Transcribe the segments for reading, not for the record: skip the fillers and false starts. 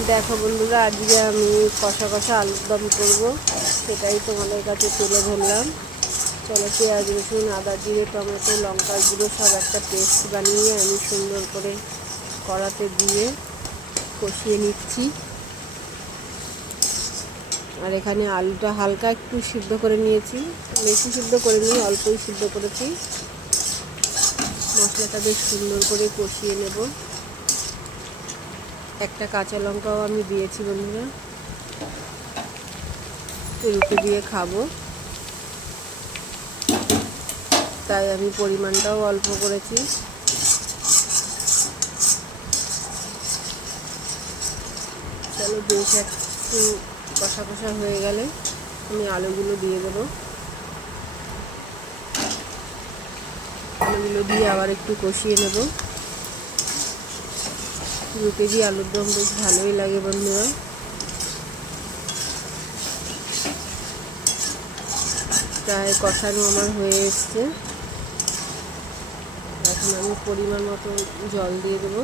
দেখো বন্ধুরা, আজকে আমি কষা কষা আলুর দম করবো, সেটাই তোমাদের কাছে তুলে ধরলাম। চলো, পেঁয়াজ রসুন আদা জিরে টমেটো লঙ্কার গুঁড়ো সব একটা পেস্ট বানিয়ে আমি সুন্দর করে কড়াতে দিয়ে কষিয়ে নিচ্ছি। আর এখানে আলুটা হালকা একটু সিদ্ধ করে নিয়েছি, বেশি সিদ্ধ করে নিয়ে অল্পই সিদ্ধ করেছি। মশলাটা বেশ সুন্দর করে কষিয়ে নেব। একটা কাঁচা লঙ্কাও আমি দিয়েছি বন্ধুরা, রুটি দিয়ে খাবো তাই আমি পরিমাণটাও অল্প করেছি। চলো, বেশ একটু কষা কষা হয়ে গেলে আমি আলুগুলো দিয়ে দেবো। আলুগুলো দিয়ে আবার একটু কষিয়ে নেব। 2 কেজি আলুর দম বেশ ভালোই লাগে বন্ধুরা। প্রায় কষানো আমার হয়ে এসছে। এখন আমি পরিমাণ মতো জল দিয়ে দেবো।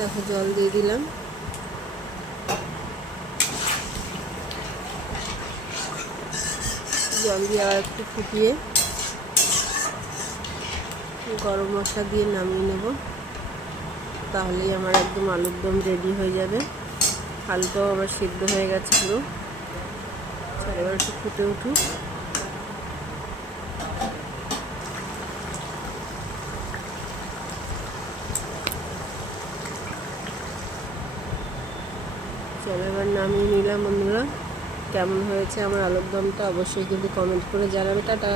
দেখো, জল দিয়ে দিলাম। জল দিয়ে আবার একটু ফুটিয়ে গরম মশলা দিয়ে নামিয়ে নেব। তাহলেই আমার একদম আলুর দম রেডি হয়ে যাবে। আলুটাও আমার সিদ্ধ হয়ে গেছে পুরো। এবার একটু ফুটে উঠুক। চলো, এবার নামিয়ে নিলাম বন্ধুরা। কেমন হয়েছে আমার আলুর দমটা অবশ্যই কিন্তু কমেন্ট করে জানাবে। টাটা।